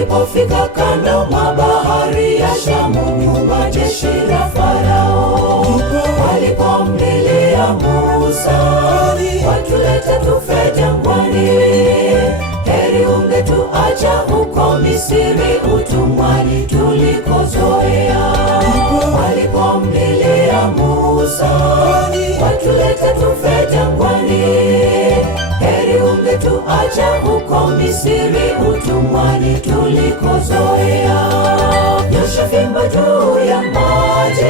Walipofika kando mwa bahari ya Shamu, nyuma jeshi la Farao walipomlilia Musa, watulete tufe jangwani, heri ungetuacha huko Misri utumwani tulikozoea. Walipomlilia Musa, watulete tufe jangwani, heri ungetuacha huko Misri utumwani tulikozoea. Nyosha fimbo juu ya maji,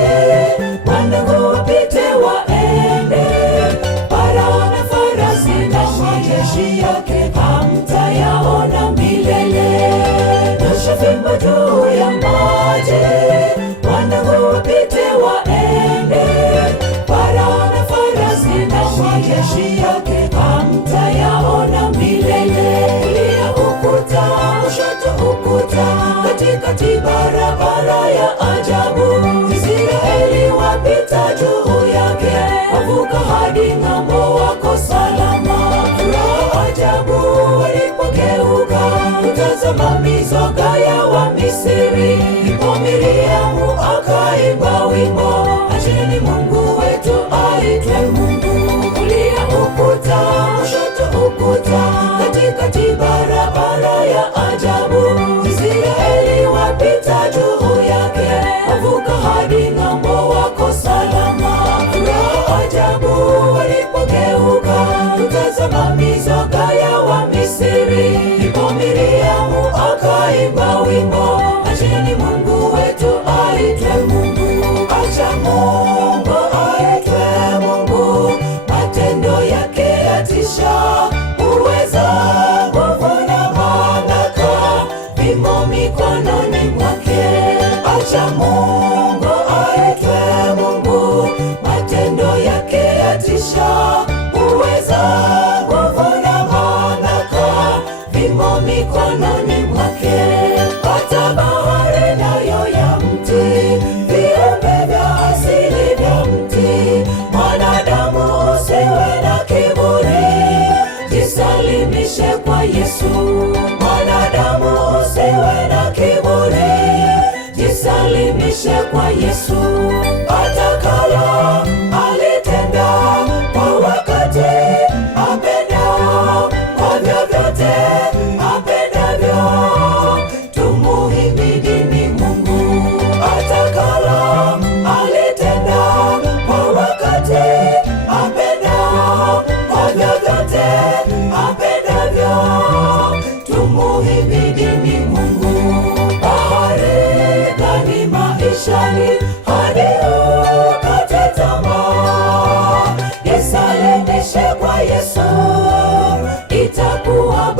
wanangu wapite waende, Farao na farasi na majeshi yake hamtayaona milele. Nyosha fimbo juu ya maji, wanangu wapite waende, Farao na farasi na majeshi yake hamtayaona milele. Kulia ukuta, kushoto ukuta, katikati barabara ya ajabu, Israeli wapita juu yake, wavuka hadi ng'ambo, wako salama. Furaha ajabu walipogeuka kutazama mizoga ya Wamisri, ndipo Miriamu akaimba wimbo, acheni Mungu wetu aitwe Mungu. Kulia ukuta, kushoto ukuta, katikati barabara ya ajabu, Israeli wapita juu yake, wavuka hadi ng'ambo, wako salama. Furaha ajabu walipogeuka kutazama mizoga ya Wamisri, ndipo Miriamu akaimba wimbo, acheni Mungu wetu aitwe Mungu. Acha Mungu aitwe Mungu, matendo yake yatisha, uweza, nguvu na mamlaka vimo mikononi mwake. Acha Mungu aitwe Mungu, matendo yake yatisha, uweza, nguvu na mamlaka vimo mikononi mwake. Hata bahari nayo ya mti, viumbe vya asili vya mti, mwanadamu usiwe na kiburi, jisalimishe kwa Yesu. Mwanadamu usiwe na kiburi, jisalimishe kwa Yesu. Atakalo alitenda kwa wakati apendao, kwa vyovyote apendavyo, tumuhimidini Mungu. Atakalo alitenda kwa wakati apendao, kwa vyovyote apendavyo, tumuhimidini Mungu. Bahari gani maishani hadi ukate tamaa, jisalimishe kwa Yesu, itakuwa